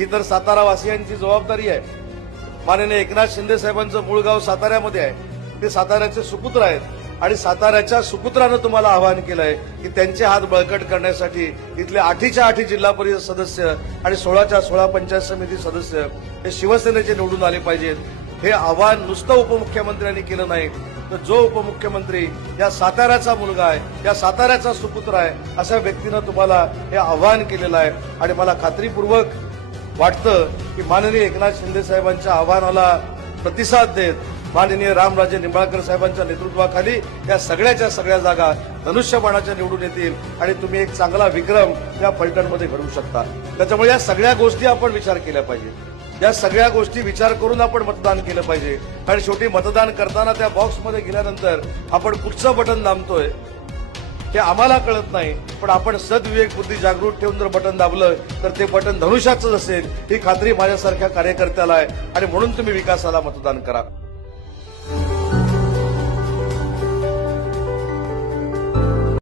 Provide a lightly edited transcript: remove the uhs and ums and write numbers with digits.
ही तर सातारा वासियांची जबाबदारी आहे। माननीय एकनाथ शिंदे साहेबांचं मूळ गाव साताऱ्यामध्ये आहे, ते साताऱ्याचे सुपुत्र आहेत आणि साताऱ्याच्या सुपुत्रानं तुम्हाला आवाहन केलंय की त्यांचे हात बळकट करण्यासाठी इथले 8च्या 8 जिल्हा परिषद सदस्य आणि 16च्या 16 पंचायत समिती सदस्य हे शिवसेनेचे निवडून आले पाहिजेत। हे आवाहन नुसतं उपमुख्यमंत्र्यांनी केलं नाही, तर जो उपमुख्यमंत्री या साताऱ्याचा मुलगा आहे, या साताऱ्याचा सुपुत्र आहे, अशा व्यक्तीनं तुम्हाला हे आवाहन केलेलं आहे। आणि मला खात्रीपूर्वक वाटतं की माननीय एकनाथ शिंदे साहेबांच्या आवाहनाला प्रतिसाद देत माननीय रामराजे निंबाळकर साहेबांच्या नेतृत्वाखाली या सगळ्याच्या सगळ्या जागा धनुष्यबाणाच्या निवडून येतील आणि तुम्ही एक चांगला विक्रम या फलटणमध्ये घडवू शकता। त्याच्यामुळे या सगळ्या गोष्टी आपण विचार केल्या पाहिजे, या सगळ्या गोष्टी विचार करून आपण मतदान केलं पाहिजे। आणि शेवटी मतदान करताना त्या बॉक्समध्ये गेल्यानंतर आपण कुठचं बटन दाबतोय हे आम्हाला कळत नाही, पण आपण सद्विवेक बुद्धी जागृत ठेवून जर बटन दाबलं तर ते बटन धनुष्याचंच असेल ही खात्री माझ्यासारख्या कार्यकर्त्याला आहे। आणि म्हणून तुम्ही विकासाला मतदान करा।